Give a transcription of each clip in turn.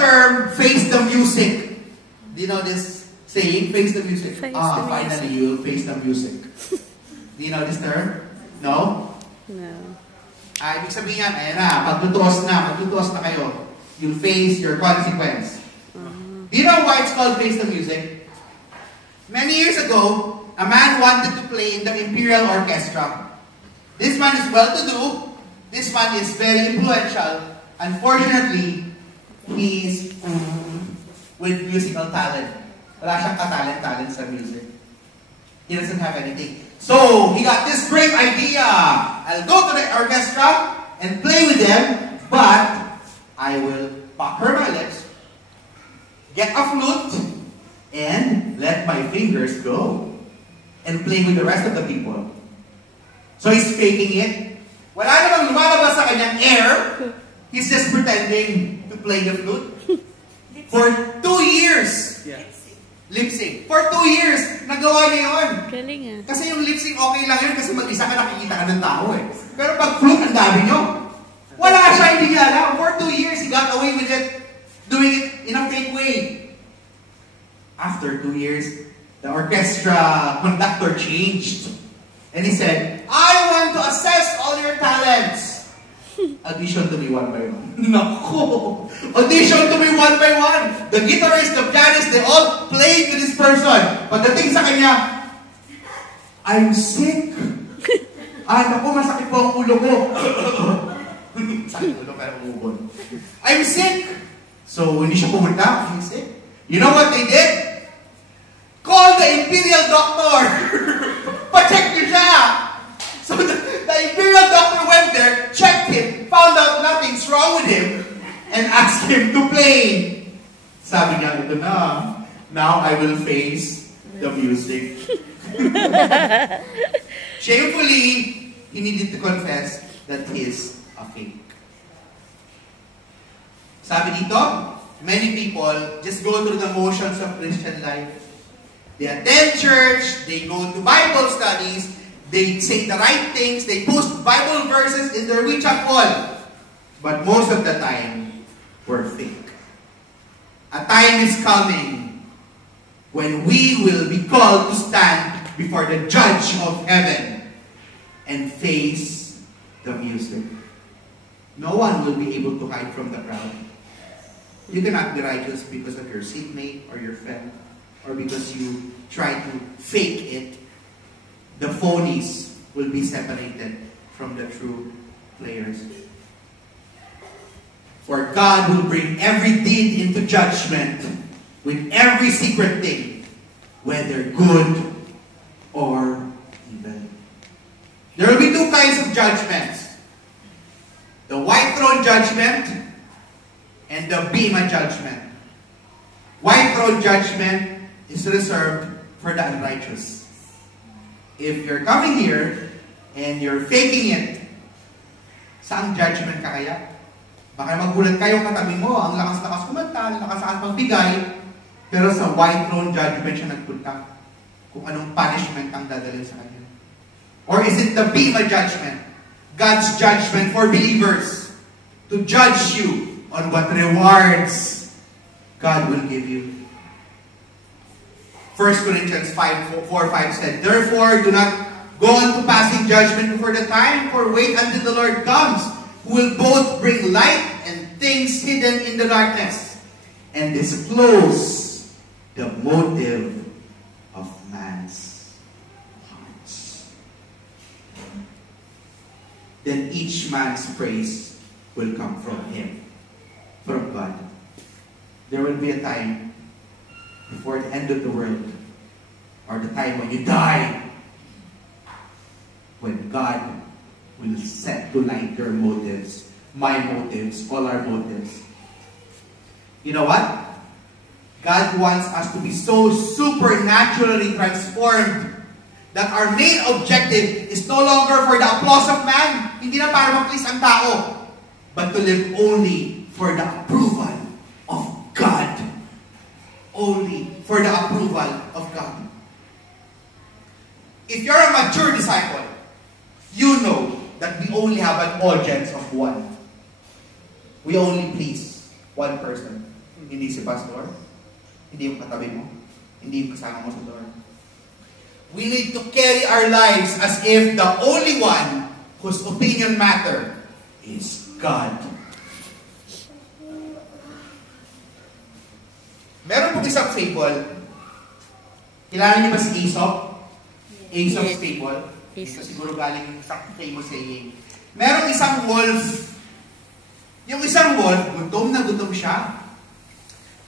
term, face the music. Do you know this saying, face the music? Finally you will face the music. Do you know this term? No? No. Ibig sabihin yan, ayan na, magtutuos na kayo. You'll face your consequence. Do you know why it's called face the music? Many years ago, a man wanted to play in the Imperial Orchestra. This man is well-to-do. This man is very influential. Unfortunately, he's with musical talent. Wala siyang katalent sa music. He doesn't have anything. So, he got this great idea. I'll go to the orchestra and play with them, but I will pucker my lips, get a flute, and let my fingers go. And play with the rest of the people. So he's faking it. Wala namang lumalabas sa kanyang air. He's just pretending to play the flute. For 2 years. Yeah. Lip sync. For 2 years, nagawa niya yun. Galing ah. Kasi yung lip sync okay lang yun kasi mag-isa ka nakikita ka ng tao eh. Pero pag flute, ang dami nyo. Wala siya, hindi niya alam. For 2 years, he got away with it. Doing it in a fake way. After 2 years, the orchestra conductor changed. And he said, I want to assess all your talents. Audition to me one by one. Naku! Audition to me one by one. The guitarist, the pianist, they all played to this person. But the thing sa kanya, I'm sick. Naku, masakit po ang ulo ko. Sakit ulo pero umubon. I'm sick. So, hindi siya pumunta. I'm sick. You know what they did? Call the Imperial Doctor! Pa-check niyo siya! So the Imperial Doctor went there, checked him, found out nothing's wrong with him, and asked him to play. Sabi niya, ito na. Now I will face the music. Shamefully, he needed to confess that he's a fake. Sabi dito, many people just go through the motions of Christian life. They attend church, they go to Bible studies, they say the right things, they post Bible verses in their WeChat wall. But most of the time, we're fake. A time is coming when we will be called to stand before the Judge of heaven and face the music. No one will be able to hide from the crowd. You cannot be righteous because of your seatmate or your friend, or because you try to fake it. The phonies will be separated from the true players. For God will bring every deed into judgment with every secret thing, whether good or evil. There will be 2 kinds of judgments. The white throne judgment and the Bema judgment. White throne judgment is reserved for the unrighteous. If you're coming here and you're faking it, saan judgment ka kaya? Baka magulat kayo katabi mo, ang lakas-lakas kumanta, ang lakas-lakas magbigay, pero sa white throne judgment siya nagpunta. Kung anong punishment ang dadalhin sa kanya. Or is it the Bema judgment? God's judgment for believers to judge you on what rewards God will give you. 1 Corinthians 4:5 said, Therefore, do not go on to passing judgment before the time, for wait until the Lord comes, who will both bring light and things hidden in the darkness, and disclose the motive of man's hearts. Then each man's praise will come from him, from God. There will be a time before the end of the world, or the time when you die, when God will set to light your motives, my motives, all our motives. You know what? God wants us to be so supernaturally transformed that our main objective is no longer for the applause of man, hindi na para ma-please ang tao, but to live only for the approval of God. Only for the approval of God. If you're a mature disciple, you know that we only have an audience of one. We only please one person. Hindi si pastor, hindi yung katabi mo, hindi yung kasama mo sa door. We need to carry our lives as if the only one whose opinion matter is God. Meron pong isang fable. Kilala niyo ba si Aesop? Aesop's fable. Ito siguro galing yung isang famous saying. Merong isang wolf. Yung isang wolf, gutom na gutom siya.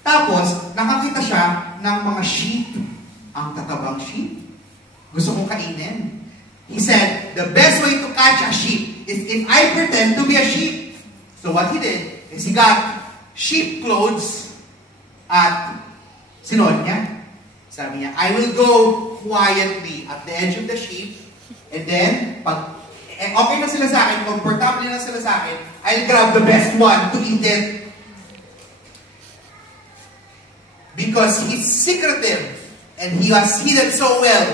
Tapos, nakakita siya ng mga sheep. Ang tatabang sheep. Gusto kong kainin. He said, the best way to catch a sheep is if I pretend to be a sheep. So what he did is he got sheep clothes at sinuot niya. Sabi niya, I will go quietly at the edge of the sheep and then, pag okay na sila sa akin, comfortable na sila sa akin, I'll grab the best one to eat it. Because he's secretive and he was hidden so well.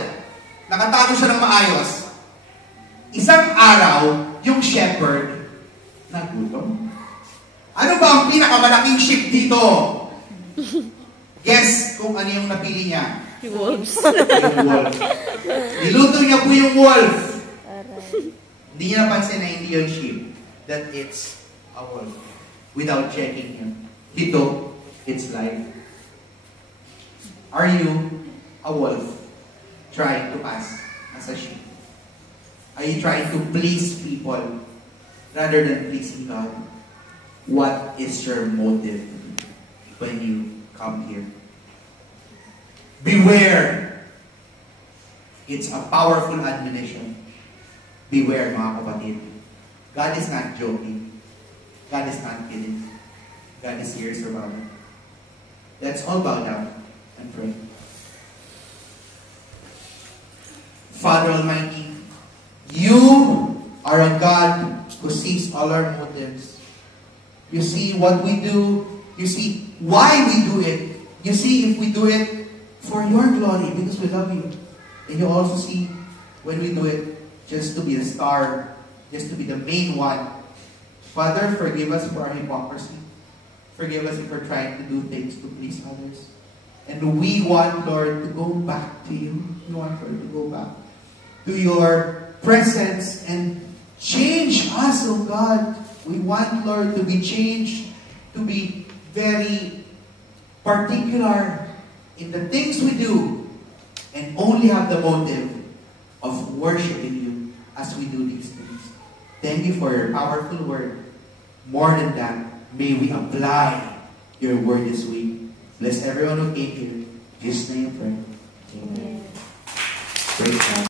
Nakatago siya ng maayos. Isang araw, yung shepherd nagutom. Ano ba ang pinakamalaking sheep dito? Guess kung ano yung napili niya. Yung wolves. Yung wolf. Niluto niya po yung wolf. Hindi niya napansin na hindi yung sheep. That it's a wolf. Without checking him. He took its life. Are you a wolf trying to pass as a sheep? Are you trying to please people rather than pleasing God? What is your motive when you come here? Beware! It's a powerful admonition. Beware, mga kapatid. God is not joking. God is not kidding. God is serious about it. Let's all bow down and pray. Father Almighty, you are a God who sees all our motives. You see what we do. You see why we do it. You see if we do it for your glory because we love you. And you also see when we do it just to be the star, just to be the main one. Father, forgive us for our hypocrisy. Forgive us if we're trying to do things to please others. And we want, Lord, to go back to you. We want, Lord, to go back to your presence and change us, oh God. We want, Lord, to be changed, to be very particular in the things we do and only have the motive of worshiping you as we do these things. Thank you for your powerful word. More than that, may we apply your word this week. Bless everyone who came here. In Jesus' name, I pray. Amen. Praise God.